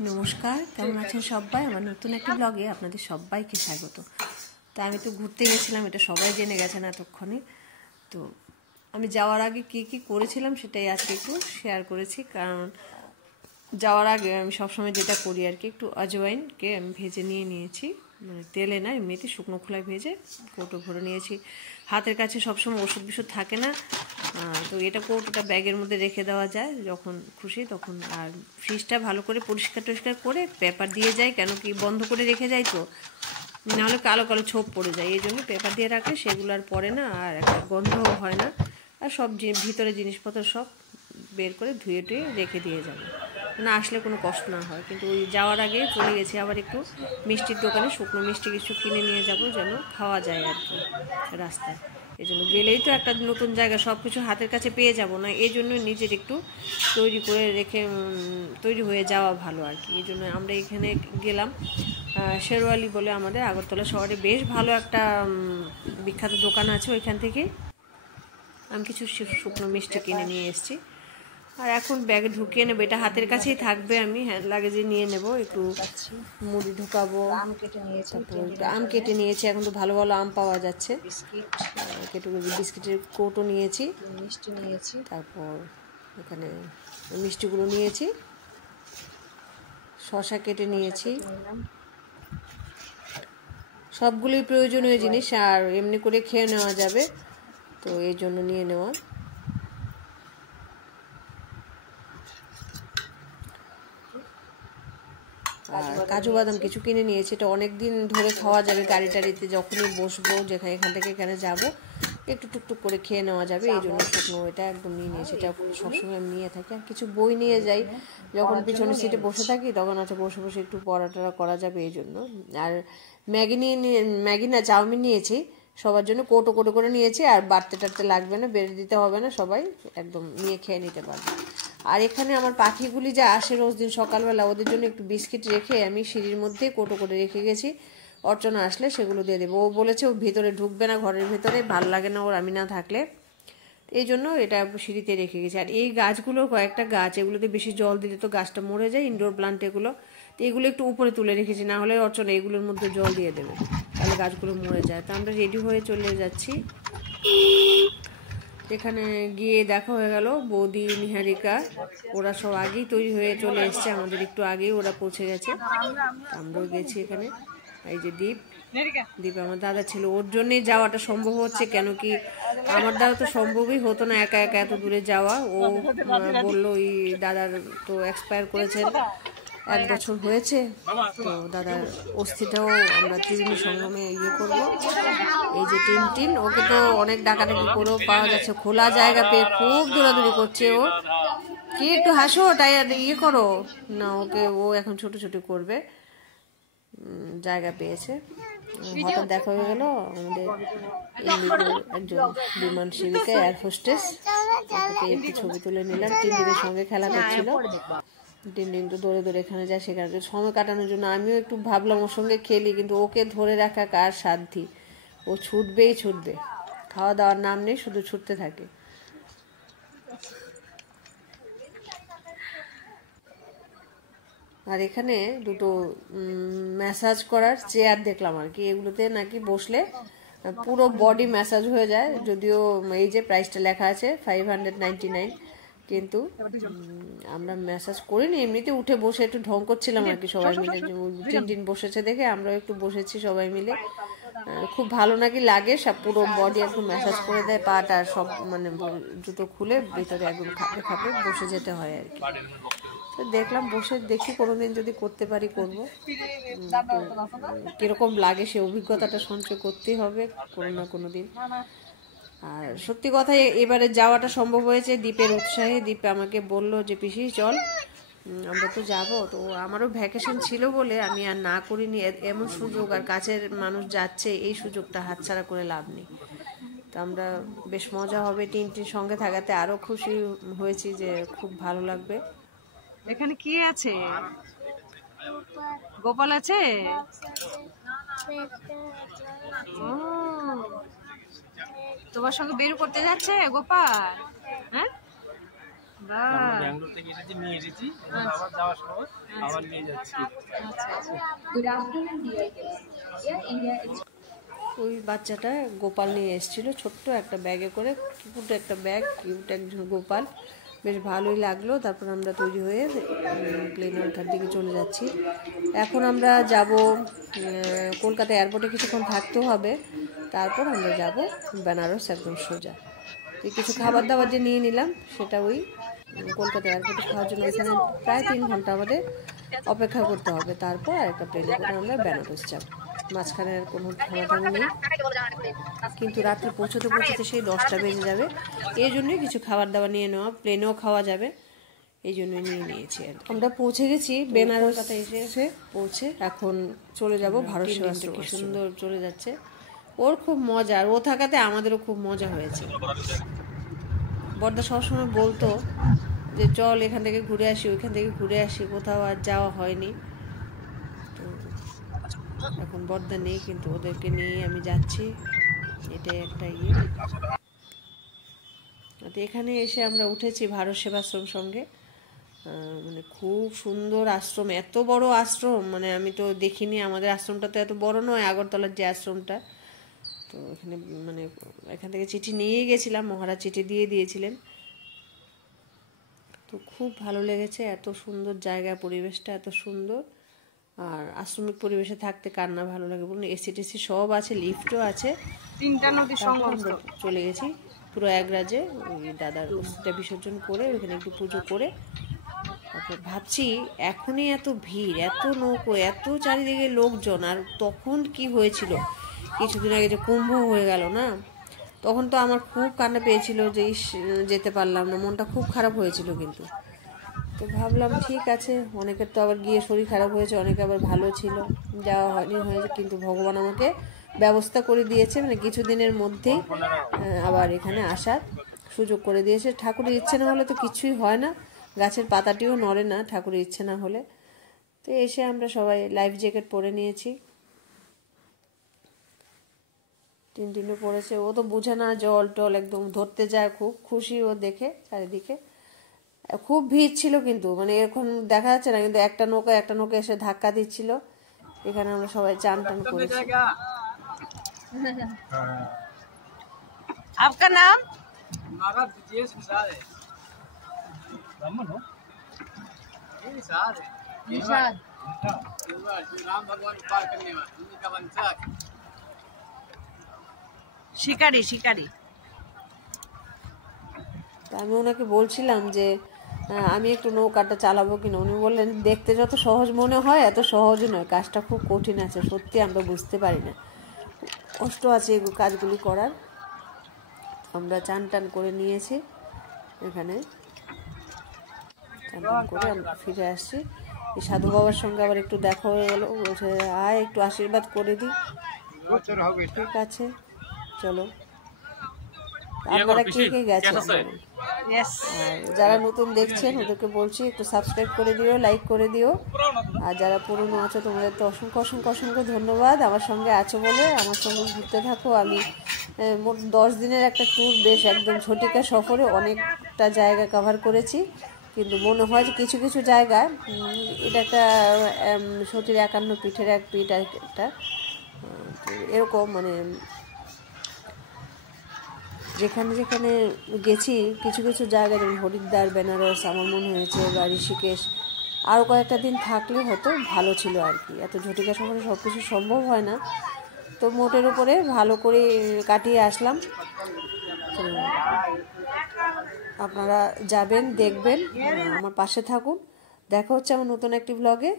নমস্কার, কেমন আছেন সবাই? আমার নতুন একটা ব্লগে আপনাদের সবাইকে স্বাগত। তো আমি তো ঘুরতে গেছিলাম, এটা সবাই জেনে গেছেন এতক্ষণে। তো আমি যাওয়ার আগে কি কি করেছিলাম সেটাই আজকে একটু শেয়ার করেছি। কারণ যাওয়ার আগে আমি সবসময় যেটা করি আর কি, একটু আজওয়াইনকে আমি ভেজে নিয়েছি, মানে তেলে না, এমনিতে শুকনো খোলায় ভেজে কৌটো ভরে নিয়েছি। হাতের কাছে সবসময় ওষুধ বিষুধ থাকে না, তো এটা কৌটোটা ব্যাগের মধ্যে রেখে দেওয়া যায় যখন খুশি তখন। আর ফ্রিজটা ভালো করে পরিষ্কার টরিষ্কার করে পেপার দিয়ে যায়, কেন কি বন্ধ করে রেখে যায়, তো নাহলে কালো কালো ছোপ পড়ে যায়। এই জন্য পেপার দিয়ে রাখলে সেগুলো আর পড়ে না, আর একটা গন্ধও হয় না। আর সব ভিতরে জিনিসপত্র সব বের করে ধুয়ে টুয়ে রেখে দিয়ে যাবে, না আসলে কোনো কষ্ট না হয়। কিন্তু ওই যাওয়ার আগে চলে গেছি আবার একটু মিষ্টির দোকানে, শুকনো মিষ্টি কিছু কিনে নিয়ে যাব যেন খাওয়া যায় আর কি রাস্তায়। এই জন্য গেলেই তো একটা নতুন জায়গা, সব কিছু হাতের কাছে পেয়ে যাব না, এই জন্য নিজের একটু তৈরি করে রেখে তৈরি হয়ে যাওয়া ভালো আর কি। এই জন্য আমরা এখানে গেলাম, শেরওয়ালি বলে আমাদের আগরতলা শহরে বেশ ভালো একটা বিখ্যাত দোকান আছে। ওইখান থেকে আমি কিছু শুকনো মিষ্টি কিনে নিয়ে এসেছি। আর এখন ব্যাগে ঢুকিয়ে নেবো, এটা হাতের কাছেই থাকবে, আমি হ্যান্ড লাগেজে নিয়ে নেব। একটু মুড়ি ঢুকাবো, আম কেটে নিয়েছি, এখন তো ভালো ভালো আম পাওয়া যাচ্ছে। কেটে বিস্কিটের কৌটো নিয়েছি, মিষ্টি নিয়েছি, তারপর এখানে মিষ্টিগুলো নিয়েছি, শসা কেটে নিয়েছি, সবগুলোই প্রয়োজনীয় জিনিস, আর এমনি করে খেয়ে নেওয়া যাবে, তো এই জন্য নিয়ে নেওয়া। আর কাজু বাদাম কিছু কিনে নিয়েছি, এটা অনেক দিন ধরে খাওয়া যাবে, গাড়ি টাড়িতে যখনই বসবো, যেখানে এখান থেকে এখানে যাবো, একটু টুকটুক করে খেয়ে নেওয়া যাবে, এই জন্য শুকনো এটা একদম নিয়ে নিয়েছি। এটা সবসময় আমি নিয়ে থাকি। আর কিছু বই নিয়ে যাই, যখন পিছনে সিটে বসে থাকি তখন হচ্ছে বসে বসে একটু পড়াটা করা যাবে এই জন্য। আর ম্যাগি না চাউমিন নিয়েছি, সবার জন্য কোটো কোটো করে নিয়েছি, আর বাড়তে টাড়তে লাগবে না, বেড়ে দিতে হবে না, সবাই একদম নিয়ে খেয়ে নিতে পারবে। আর এখানে আমার পাখিগুলি যা আসে রোজ দিন সকালবেলা, ওদের জন্য একটু বিস্কিট রেখে আমি সিঁড়ির মধ্যে কোটো করে রেখে গেছি, অর্চনা আসলে সেগুলো দিয়ে দেবো। ও বলেছে ও ভিতরে ঢুকবে না, ঘরের ভেতরে ভাল লাগে না ওর আমি না থাকলে, এই জন্য এটা সিঁড়িতে রেখে গেছি। আর এই গাছগুলো কয়েকটা গাছ, এগুলোতে বেশি জল দিলে তো গাছটা মরে যায়, ইনডোর প্লান্ট এগুলো, তো এগুলো একটু উপরে তুলে রেখেছি, না হলে অর্চনা এগুলোর মধ্যে জল দিয়ে দেবে, তাহলে গাছগুলো মরে যায়। তো আমরা রেডি হয়ে চলে যাচ্ছি। এখানে গিয়ে দেখা হয়ে গেল বৌদি, নিহারিকা, ওরা সব আগেই তৈরি হয়ে চলে এসছে, আমাদের একটু আগেই ওরা পৌঁছে গেছে, আমরাও গেছি। এখানে এই যে দীপ আমার দাদা ছিল, ওর জন্যই যাওয়াটা সম্ভব হচ্ছে, কেন কি আমার দ্বারা তো সম্ভবই হতো না একা একা এত দূরে যাওয়া। ও বললো ওই দাদার তো এক্সপায়ার করেছেন, 1 বছর হয়েছে, তো দাদার অস্থিটাও আমরা ত্রিবেণী সঙ্গমে করবো। এই যে টিন, ওকে তো অনেক ডাকাডাকি করেও পাওয়া যাচ্ছে, খোলা জায়গা পেয়ে খুব দৌড়াদৌড়ি করছে। ও কি একটু হাসো, তাই করো না, ওকে ও এখন ছোট করবে, জায়গা পেয়েছে। হঠাৎ দেখা হয়ে গেল আমাদের ইন্ডিগোর একজন বিমান সেবিকা, এয়ার হোস্টেস, তাকে একটু ছবি তুলে নিলাম। টিনটিনের সঙ্গে খেলা করছিল, টিনটিন তো দৌড়ে দৌড়ে এখানে যায় সেখানে, সময় কাটানোর জন্য আমিও একটু ভাবলাম ওর সঙ্গে খেলি, কিন্তু ওকে ধরে রাখা কার সাধ্যি, ও ছুটবেই ছুটবে, খাওয়া দাওয়ার নাম নেই, শুধু ছুটতে থাকে। আর এখানে দুটো ম্যাসাজ করার চেয়ার দেখলাম আর কি, এগুলোতে নাকি বসলে পুরো বডি ম্যাসাজ হয়ে যায়, যদিও এই যে প্রাইসটা লেখা আছে 599, কিন্তু আমরা ম্যাসাজ করিনি, এমনিতে উঠে বসে একটু ঢং করছিলাম আর কি সবাই মিলে, টিন বসেছে দেখে আমরাও একটু বসেছি সবাই মিলে। খুব ভালো নাকি লাগে, সব পুরো বডি একদম ম্যাসাজ করে দেয়, পাটা সব মানে জুতো খুলে ভিতরে একদম খাপে খাপে বসে যেতে হয় আর কি। তো দেখলাম, বসে দেখি কোনোদিন যদি করতে পারি করবো, কিরকম লাগে সে অভিজ্ঞতাটা সঞ্চয় করতেই হবে কোনো না কোনো দিন। আর সত্যি কথা এবারে যাওয়াটা সম্ভব হয়েছে দ্বীপের উৎসাহে। দ্বীপ আমাকে বললো যে পিসি চল, আমরা তো যাবো, তো আমারও ভ্যাকেশন ছিল বলে আমি আর না করিনি। এমন সুযোগ আর কাছের মানুষ যাচ্ছে, এই সুযোগটা হাতছাড়া করে লাভ নেই। তো আমরা বেশ মজা হবে, টিনটির সঙ্গে থাকাতে আরো খুশি হয়েছি যে খুব ভালো লাগবে। এখানে কি আছে? গোপাল আছে? তোমার সঙ্গে বের করতে যাচ্ছে গোপাল? হ্যাঁ, আমরা ব্যাঙ্গালোর থেকে এসেছি, নিয়ে এসেছি, আবার যাওয়ার সময় আবার নিয়ে যাচ্ছি। ওই বাচ্চাটা গোপাল নিয়ে এসেছিল ছোট্ট একটা ব্যাগে করে, কিউট একটা ব্যাগ, কিউট একজন গোপাল, বেশ ভালোই লাগলো। তারপর আমরা তৈরি হয়ে প্লেনে ওঠার দিকে চলে যাচ্ছি। এখন আমরা যাব কলকাতা এয়ারপোর্টে, কিছুক্ষণ থাকতেও হবে, তারপর আমরা যাব বেনারস একদম সোজা। তো কিছু খাবার দাবার যে নিয়ে নিলাম সেটা ওই কলকাতা এয়ারপোর্টে খাওয়ার জন্য এখানে প্রায় 3 ঘন্টা আমাদের অপেক্ষা করতে হবে। তারপর আরেকটা প্লেনে করে আমরা বেনারস যাব। মাঝখানে আর কোনো থামাথামি নেই, কিন্তু রাত্রে পৌঁছতে পৌঁছতে সেই 10টা বেজে যাবে। এই জন্যই কিছু খাবার দাবার নিয়ে নেওয়া, প্লেনেও খাওয়া যাবে, এই জন্যই নিয়ে নিয়েছি। আমরা পৌঁছে গেছি বেনারসে, এসে পৌঁছে এখন চলে যাব ভারত সেবাশ্রম। কি সুন্দর চলে যাচ্ছে, ওর খুব মজা, আর ও থাকাতে আমাদেরও খুব মজা হয়েছে। বড়দা সবসময় বলতো যে চল এখান থেকে ঘুরে আসি, ওইখান থেকে ঘুরে আসি, কোথাও আর যাওয়া হয়নি। তো এখন বড়দা নেই, কিন্তু ওদেরকে নিয়ে আমি যাচ্ছি, এটাই একটা ইয়ে। তো এখানে এসে আমরা উঠেছি ভারত সেবাশ্রম সঙ্গে, মানে খুব সুন্দর আশ্রম, এত বড় আশ্রম, মানে আমি তো দেখিনি। আমাদের আশ্রমটা তো এত বড় নয়, আগরতলার যে আশ্রমটা। তো এখানে মানে এখান থেকে চিঠি নিয়ে গেছিলাম, মহারাজ চিঠি দিয়ে দিয়েছিলেন। তো খুব ভালো লেগেছে, এত সুন্দর জায়গা, পরিবেশটা এত সুন্দর। আর আশ্রমিক পরিবেশে থাকতে কার না ভালো লাগে বলুন। এসি টেসি সব আছে, লিফটও আছে। 3টা নদীর সঙ্গম চলে গেছি প্রয়াগরাজে, ওই দাদার অস্থিটা বিসর্জন করে ওইখানে একটু পুজো করে তারপর ভাবছি এখনই এত ভিড়, এত নৌকো, এত চারিদিকে লোকজন। আর তখন কি হয়েছিল কিছুদিন আগে, যে কুম্ভ হয়ে গেল না, তখন তো আমার খুব কান্না পেয়েছিল যে যেতে পারলাম না, মনটা খুব খারাপ হয়েছিল। কিন্তু তো ভাবলাম ঠিক আছে, অনেকের তো আবার গিয়ে শরীর খারাপ হয়েছে, অনেকে আবার ভালো ছিল, যাওয়া হয়নি হয়েছে, কিন্তু ভগবান আমাকে ব্যবস্থা করে দিয়েছে, মানে কিছুদিনের মধ্যেই আবার এখানে আসার সুযোগ করে দিয়েছে। ঠাকুরের ইচ্ছে না হলে তো কিছুই হয় না, গাছের পাতাটিও নড়ে না ঠাকুরের ইচ্ছে না হলে। তো এসে আমরা সবাই লাইফ জ্যাকেট পরে নিয়েছি, টিনটিনও পড়েছে। ও তো বুঝে না, জল টল একদম ধরতে যায়, খুব খুশি ও দেখে চারিদিকে। খুব ভিড় ছিল, কিন্তু মানে এখন দেখা যাচ্ছে না, কিন্তু একটা নৌকা এসে ধাক্কা দিচ্ছিল। এখানে আমরা সবাই চান টান করেছি। आपका नाम? हमारा विजय निषाद है। ब्राह्मण हो? ये निषाद है। निषाद राम भगवान को पार करने वाला, उनका वंशज। শিকারি শিকারি। আমি ওনাকে বলছিলাম যে আমি একটু নৌকাটা চালাবো কিনা। উনি বললেন দেখতে যত সহজ মনে হয় এত সহজই নয়, কাজটা খুব কঠিন আছে। সত্যি আমরা বুঝতে পারি না, কষ্ট আছে এই কাজগুলি করার। আমরা চান টান করে নিয়েছি, এখানে চান টান করে আমরা ফিরে আসছি। এই সাধু বাবার সঙ্গে আবার একটু দেখা হয়ে গেল, বলছে আয় একটু আশীর্বাদ করে দিই। ঠিক আছে চলো। আপনারা কে কে গেছেন? আর যারা নতুন দেখছেন ওদেরকে বলছি একটু সাবস্ক্রাইব করে দিও, লাইক করে দিও। আর যারা পুরনো আছো তোমাদের তো অসংখ্য অসংখ্য অসংখ্য ধন্যবাদ, আমার সঙ্গে আছো বলে। আমার সঙ্গে ঘুরতে থাকো। আমি মোট 10 দিনের একটা ট্যুর, বেশ একদম ঝটিকা সফরে অনেকটা জায়গা কভার করেছি। কিন্তু মনে হয় যে কিছু কিছু জায়গায় এটা একটা সতীর 51 পিঠের এক পিঠ, একটা এরকম মানে যেখানে যেখানে গেছি কিছু কিছু জায়গা, যেমন হরিদ্বার, বেনারস, আমার মনে হয়েছে বা ঋষিকেশ, আরও কয়েকটা দিন থাকলে হয়তো ভালো ছিল আর কি। এত ঝটিকা শহরে সব কিছু সম্ভব হয় না, তো মোটের উপরে ভালো করে কাটিয়ে আসলাম। তো আপনারা যাবেন, দেখবেন, আমার পাশে থাকুন। দেখা হচ্ছে আমার নতুন একটি ব্লগে।